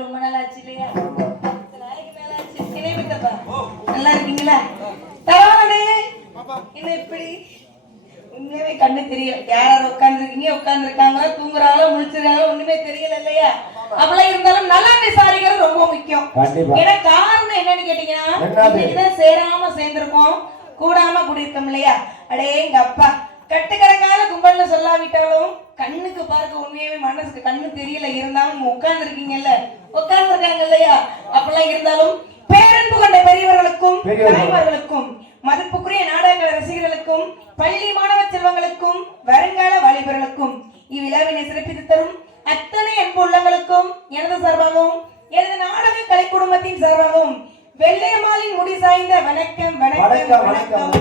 ரொம்ப நாள் ஆச்சு இல்லையா? நாளைக்கு மேல ஆச்சு. இணையப்பா நல்லா இருக்கீங்களா? தரவானே என்ன இப்படி உண்மையாவே கண்ணு தெரியல. யாராவது உட்கார்ந்துருக்கீங்க, உட்கார்ந்துருக்காங்களா, தூங்குறாங்களா, முழிச்சிருக்காங்களா ஒண்ணுமே தெரியல இல்லையா? அப்பெல்லாம் இருந்தாலும் நல்லா விசாரிக்கிறது ரொம்ப முக்கியம். ஏன்னா காரணம் என்னன்னு கேட்டீங்கன்னா, இன்னைக்குதான் சேராம சேர்ந்திருக்கோம், கூடாம கூடியிருக்கோம் இல்லையா? அடே எங்க அப்பா கட்டுக்கடங்காத கும்பல்னு சொல்லாவிட்டாலும் கண்ணுக்கு பார்க்க உண்மையாவே மனசுக்கு கண்ணு தெரியல. இருந்தாலும் உட்கார்ந்துருக்கீங்கல்ல, உட்கார்ந்துருக்காங்க இல்லையா? அப்பெல்லாம் இருந்தாலும் பேரன்பு கொண்ட பெரியவர்களுக்கும் தாய்மார்களுக்கும் மதிப்புக்குரிய நாடக ரசிகர்களுக்கும் பள்ளி மாணவ செல்வங்களுக்கும் வருங்கால வாலிபர்களுக்கும் இவ்விழாவினை சிறப்பித்து தரும் அத்தனை அன்பு உள்ளங்களுக்கும் எனது சார்பாகவும் எனது நாடக கலை குடும்பத்தின் சார்பாகவும் வெள்ளையம்மாளின் முடி சாய்ந்த வணக்கம் வணக்கம் வணக்கம்.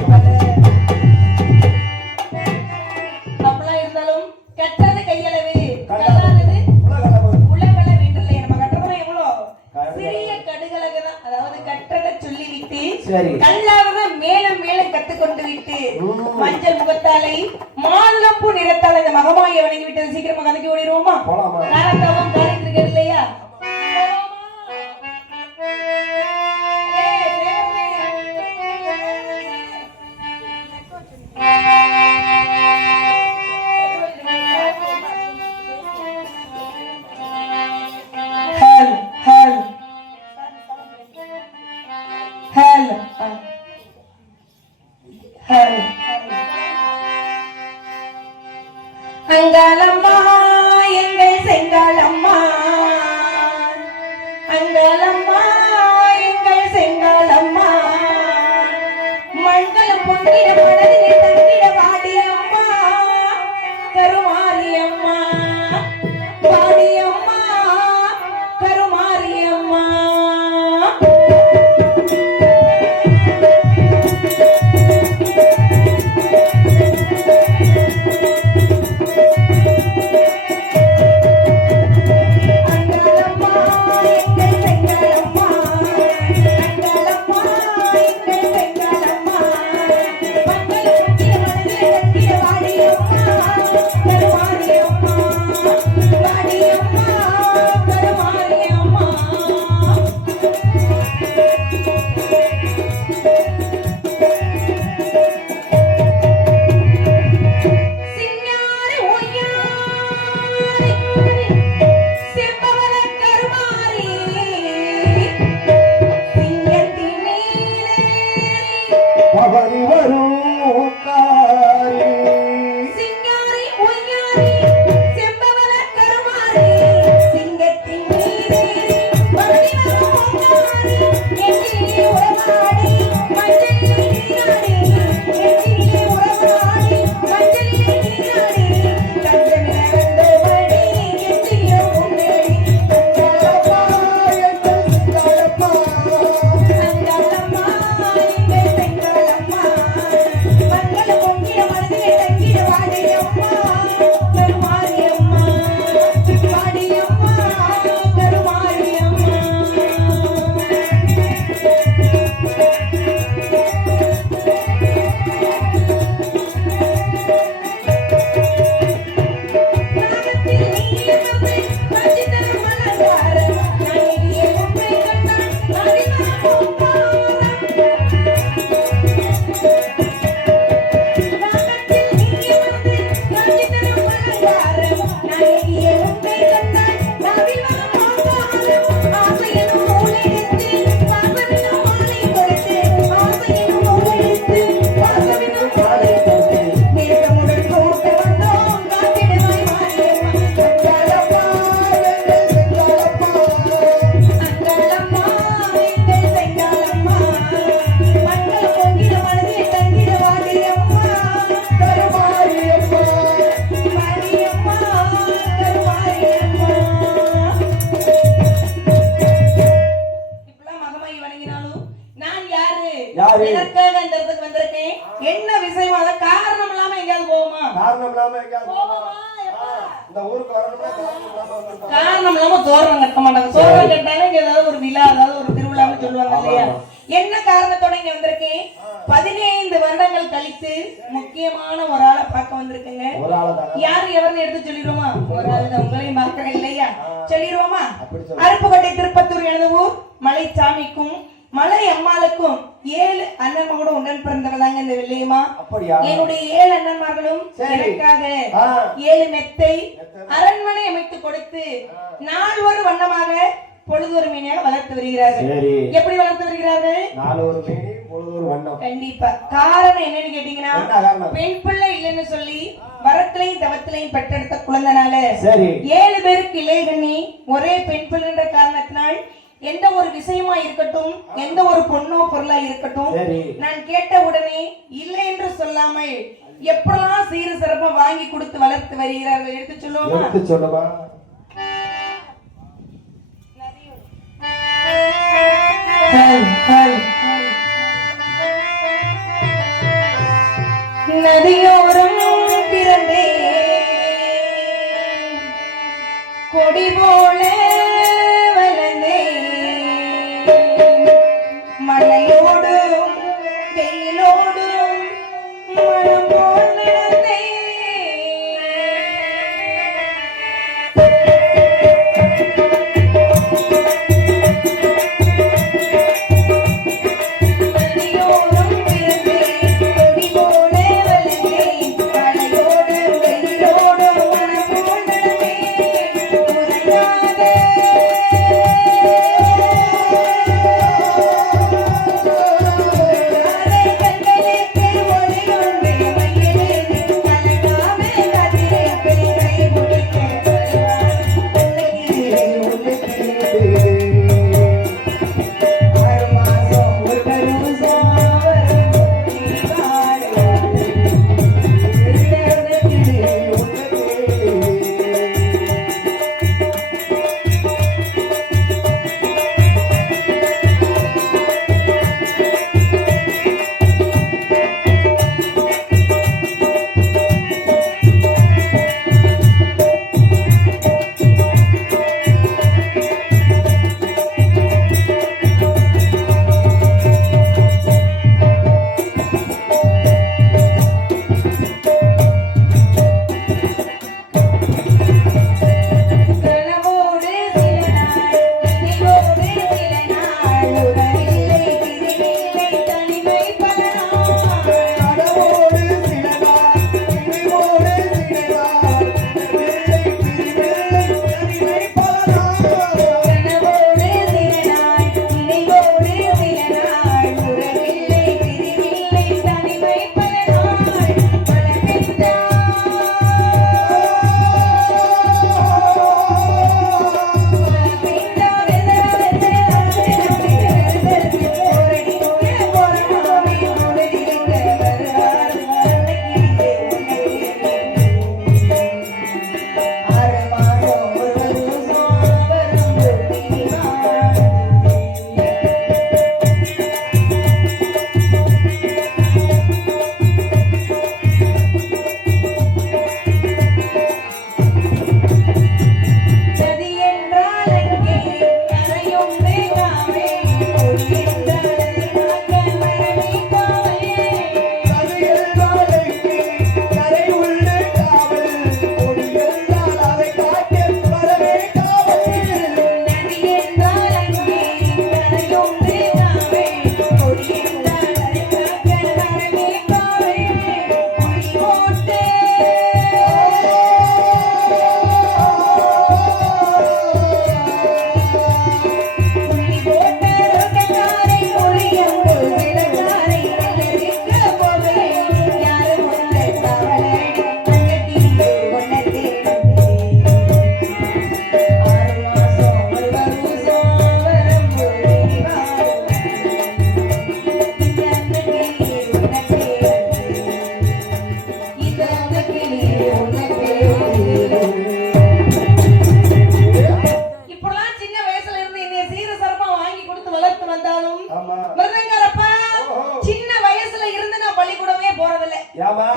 அப்பெல்லாம் இருந்தாலும் கற்றது கையளவு கல்லாதது உலகள வேண்டில்லை. நம்ம கட்டுறோம் எவ்வளோ சிறிய கடுகளவு தான். அதாவது கற்றதை சொல்லிவிட்டு கல்லாதத மேலும் மேலும் கத்துக்கொண்டு விட்டு மஞ்சள் முகத்தாலை மாதுளம்பூ நிறத்தால் இந்த மகமாயை வணங்கி விட்டது. சீக்கிரமா கதைக்கு ஓடிடுவோமா? காலத்தாவும் காரிட்டு இருக்கிறது இல்லையா? அங்காளம்மா எங்கள் செங்காளம்மா, அங்காளம்மா எங்கள் செங்காளம்மா, மண்களும் பொங்கிட மனதிலே தங்கிட வாடியம்மா கருமாரியம்மா, வாடியம்மா கருமாரியம்மா. என்ன விஷயமா? காரணம் இல்லாம எங்கயாவது போவோமா? காரணம் இல்லாம எங்கயாவது போவோமா? இந்த ஊருக்கு வரணும்னா காரணம் இல்லாம தோரணம் கட்ட மாட்டாங்க. தோரணம் கட்டாலே ஏதாவது ஒரு விழா, ஏதாவது ஒரு திருவிழான்னு சொல்லுவாங்க இல்லையா? என்ன காரணத்தோட இங்க வந்திருக்கேன்? 15 வருடங்கள் கழித்து முக்கியமான ஒரு ஆளை பார்க்க வந்திருக்கேங்க. யாரு எவர்னு எடுத்து சொல்லிடுவோமா? ஒரு ஆள் தான், உங்களையும் பார்க்கறேன் இல்லையா? சொல்லிடுவோமா? அருப்புக்கோட்டை திருப்பத்தூர் எனது ஊர். மலைச்சாமிக்கும் மலை அம்மாளுக்கும் 7 அண்ணன்மாரோட உடன் பிறந்தவதாங்க இந்த வெள்ளையம்மா. என்னுடைய 7 அண்ணன்மார்களும் எனக்காக 7 மெத்தை அரண்மனை அமைத்து கொடுத்து நாள் ஒரு வண்ணமாக பொழுது ஒரு மீனாக வளர்த்து வருகிறார்கள். எப்படி வளர்த்து வருகிறார்கள்? கண்டிப்பா காரணம் என்னன்னு கேட்டீங்கன்னா, பெண் பிள்ளை இல்லைன்னு சொல்லி வரத்திலையும் தவத்திலையும் பெற்றெடுத்த குழந்தைனால 7 பேருக்கு இளைய கண்ணி ஒரே பெண் பிள்ளைன்ற காரணத்தினால் எந்த ஒரு விஷயமா இருக்கட்டும், எந்த ஒரு பொண்ணோ பொருளா இருக்கட்டும், நான் கேட்ட உடனே இல்லை என்று சொல்லாமல் எப்பெல்லாம் சீர சிறப்பா வாங்கி கொடுத்து வளர்த்து வருகிறார்கள். எடுத்து சொல்லுவோமா? நதியோரம் பிறந்தே கொடி போல வளர்ந்தே மழையோடும் வெயிலோடும் மனம் போல் நடந்தே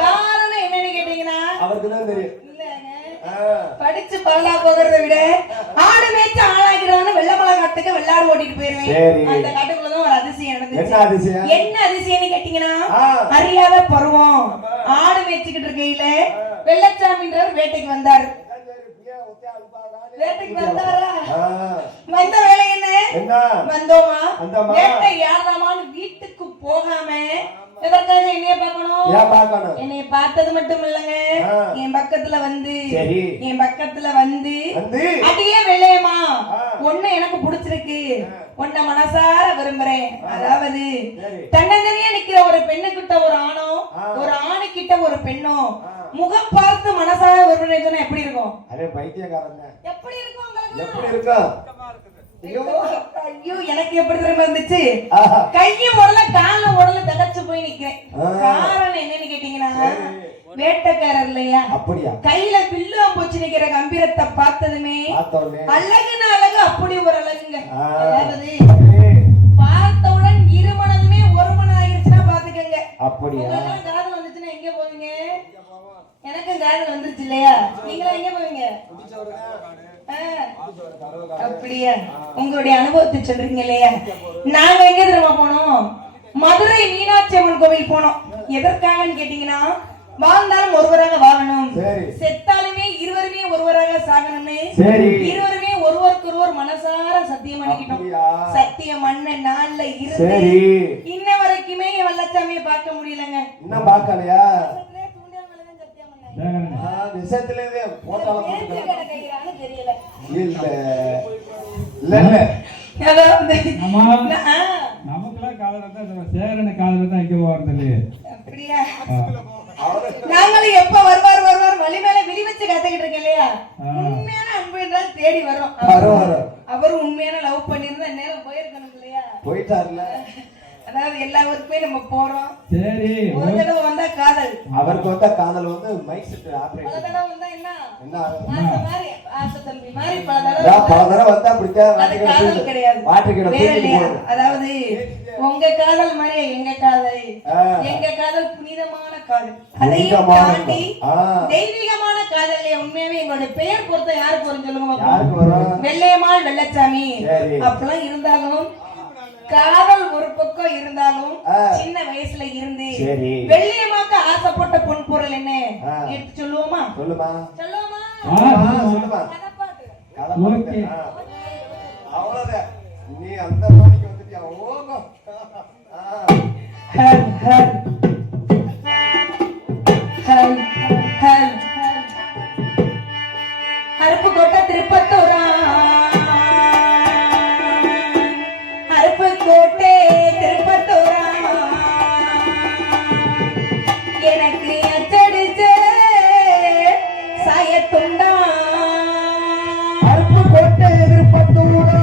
காரணம் என்னன்னு கேட்டீங்கன்னா அவருக்கு தான் தெரியும். படிச்சு பல்லா போகிறத விட ஆடு மேய்ச்சி ஆளாகிறான்னு வெள்ளமலை காட்டுக்கு வெள்ளாடு ஓட்டிட்டு போயிருவேன். அந்த காட்டுக்குள்ளதான் ஒரு அதிசயம் நடந்து வந்துச்சு. என்ன அதிசயம்னு கேட்டீங்கன்னா, அறியாத பருவம் ஆடு மேய்ச்சிக்கிட்டு இருக்கையில வெள்ளச்சாமின்றவர் வேட்டைக்கு வந்தாரு. வேட்டைக்கு வந்தாரா? வந்த வேலை என்ன? வந்தோமா வேட்டை யாராமான்னு வீட்டுக்கு போகாம எதற்காக என்னைய பார்க்கணும்? என்னைய பார்த்தது மட்டும் இல்லங்க, என் பக்கத்துல வந்து அதையே வெள்ளையம்மா ஒண்ணு எனக்கு பிடிச்சிருக்கு, உன்னை மனசார விரும்புறேன். அதாவது தன்னந்தனியா நிக்கிற ஒரு பெண்ணு கிட்ட ஒரு ஆணோ, ஒரு ஆணு கிட்ட ஒரு பெண்ணோ முகம் பார்த்து மனசார விரும்புறேன்னு சொன்னா எப்படி இருக்கும்? எப்படி இருக்கும் உங்களுக்கு? ஐயோ எனக்கு எப்படி தெரியுமா இருந்துச்சு, கையும் உடல கால உடல தகச்சு போய் நிக்கிறேன். காரணம் என்னன்னு கேட்டீங்கன்னா, வேட்டைக்காரர் இல்லையா, கையில வில்லு அம்பூச்சி நிக்கிற கம்பீரத்தை பார்த்ததுமே அழகுன்னு அழகு அப்படி ஒரு அழகுங்க. அதாவது பார்த்தவுடன் இருமனதுமே ஒரு மனம் ஆகிருச்சுன்னா பாத்துக்கங்க. காதல் வந்துச்சுன்னா எங்க போவீங்க? எனக்கும் காதல் வந்துருச்சு இல்லையா, நீங்களா எங்க போவீங்க? அப்படியா? உங்களுடைய அனுபவத்தை சொல்றீங்க இல்லையா? நாங்க எங்க தெரியுமா போனோம்? மதுரை மீனாட்சி அம்மன் கோவில் போனோம். எதற்காகன்னு கேட்டீங்கன்னா, வாழ்ந்தாலும் ஒருவராக வாழணும், செத்தாலுமே இருவருமே ஒருவராக சாகணும்னு இருவருமே ஒருவருக்கு ஒருவர் மனசார சத்தியம் பண்ணிக்கிட்டோம். சத்தியம் மண்ண நாள்ல இருந்து இன்ன வரைக்குமே வெள்ளச்சாமியை பார்க்க முடியலங்க. இன்னும் பார்க்கலையா? நாங்களும் எப்ப வருவார் வழி மேல விழி வச்சு கத்துக்கிட்டு இருக்கேன் இல்லையா, உண்மையான அன்பு என்றால் தேடி வரும். அவரும் உண்மையான லவ் பண்ணிருந்தா நேரம் போயிருக்கணும் இல்லையா, போயிட்டாருல. அதாவது எல்லா ஊருக்குமே நம்ம போறோம், ஒரு தடவை வந்தா காதல், அவருக்கு வந்தா காதல் வந்து மைக் செட் ஆபரேட், பல தடவை வந்தா என்ன ஆசை மாதிரி ஆசை தம்பி மாதிரி பல தடவை வந்தா பிடிச்சா காதல் கிடையாது, வேற இல்லையா. அதாவது உங்க காதல் மாதிரி எங்க காதல் புனிதமான காதல், அதையும் தாண்டி தெய்வீகமான காதல். உண்மையாவே எங்களுடைய பெயர் பொறுத்த யாருக்கு வரும் சொல்லுங்க? வெள்ளையம்மாள் வெள்ளச்சாமி. அப்பெல்லாம் இருந்தாலும் காதல் ஒரு பக்கம் இருந்தாலும் சின்ன வயசுல இருந்து வெள்ளையம்மாக்கு ஆசைப்பட்ட பொன் பொருள் என்ன எடுத்து சொல்லுவோமா? அவ்வளவுதான். நீ அந்த மாதிரிக்கு வந்துட்டியா? அருப்புக்கோட்டை திருப்பத்தூரா, அருப்புக்கோட்டை திருப்பத்தூரா, எனக்கு அச்சடிச்ச சாயத்துண்டா. அருப்புக்கோட்டை திருப்பத்தூரா,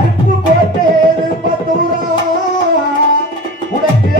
அருப்புக்கோட்டை திருப்பத்தூரா, உனக்கு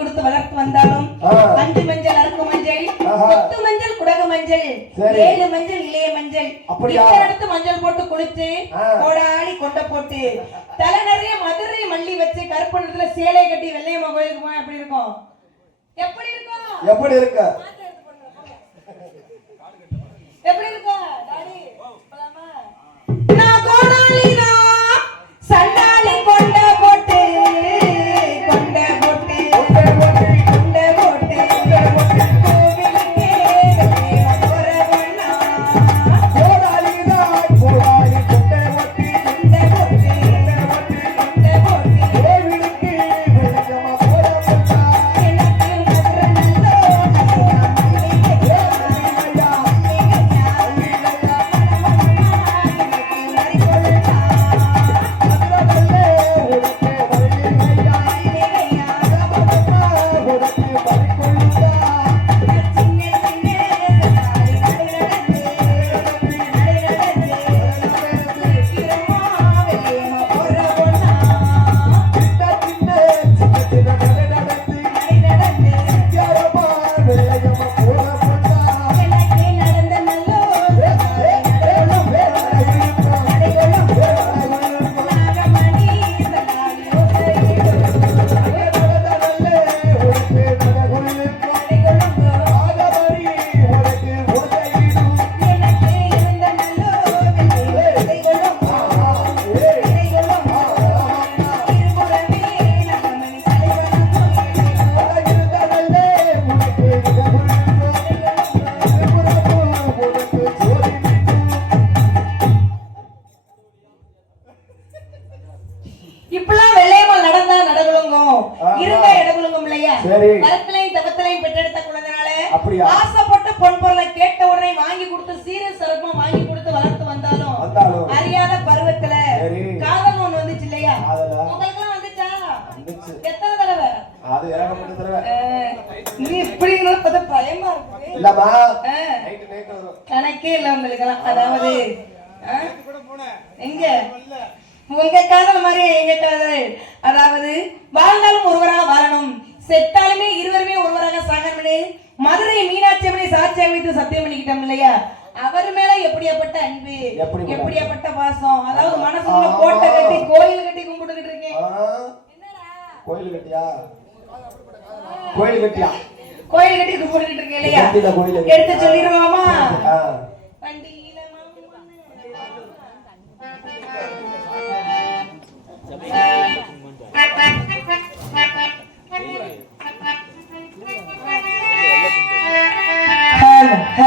கொடுத்து வளர்த்து வந்தாலும் 5 மஞ்சள் அறுக்கு மஞ்சள், 10 மஞ்சள் குடகு மஞ்சள், 7 மஞ்சள் இளைய மஞ்சள், அடுத்து மஞ்சள் போட்டு குளிச்சு கோடாடி கொண்ட போட்டு தலை நிறைய மதுரை மல்லி வச்சு கருப்பு நிறத்துல சேலை கட்டி வெள்ளையம்மா கோயிலுக்கு போய் எப்படி இருக்கும்? எப்படி இருக்கும்? எப்படி இருக்கு? எப்படி இருக்கா டாடி? போலாமா? நான் கோடாலினா சண்டாலி கொண்ட போட்டு கொண்ட போட்டு கொண்ட போட்டு கொண்ட போட்டு கோவிலுக்கே போறவனா கோடாலினா கோடாலி கொண்ட போட்டு கொண்ட போட்டு கொண்ட போட்டு கோவிலுக்கு வெள்ளமா போறவனா எனக்கு மதுரனோ இப்பெல்லாம் வெள்ளையம்மாள் நடந்தா நடகுலுங்கும், இருந்தா இடகுலுங்கும் இல்லையா? வரத்திலையும் தவத்திலையும் பெற்றெடுத்த குழந்தைனால ஆசைப்பட்டு பொன் பொருளை கேட்ட உடனே வாங்கி கொடுத்து சீர சிறப்பா வாங்கி கொடுத்து வளர்த்து வந்தாலும் அறியாத பருவத்துல காதல் ஒண்ணு வந்துச்சு இல்லையா? உங்களுக்கு எல்லாம் வந்துச்சா? எத்தனை தடவை? அது ஏகப்பட்ட தடவை. நீ இப்படிங்கிற பார்த்தா பயமா இருக்கு. இல்லம்மா கணக்கே இல்ல உங்களுக்கு எல்லாம். அதாவது எங்க உங்க காதல் மாதிரி எங்க காதல். அதாவது வாழ்ந்தாலும் ஒருவராக வாழணும், செத்தாலுமே இருவருமே ஒருவராக சாகணும்னு மதுரை மீனாட்சி அம்மனை சாட்சியாக வைத்து சத்தியம் பண்ணிக்கிட்டோம் இல்லையா? அவர் மேல எப்படியாப்பட்ட அன்பு, எப்படியாப்பட்ட பாசம். அதாவது மனசுக்குள்ள கோட்டை கட்டி கோயில் கட்டி கும்பிட்டுக்கிட்டு இருக்கேன். கோயில் கட்டியா? கோயில் கட்டியா? கோயில் கட்டி கும்பிட்டுக்கிட்டு இருக்கேன் இல்லையா? எடுத்து சொல்லிடுவாமா? வண்டியில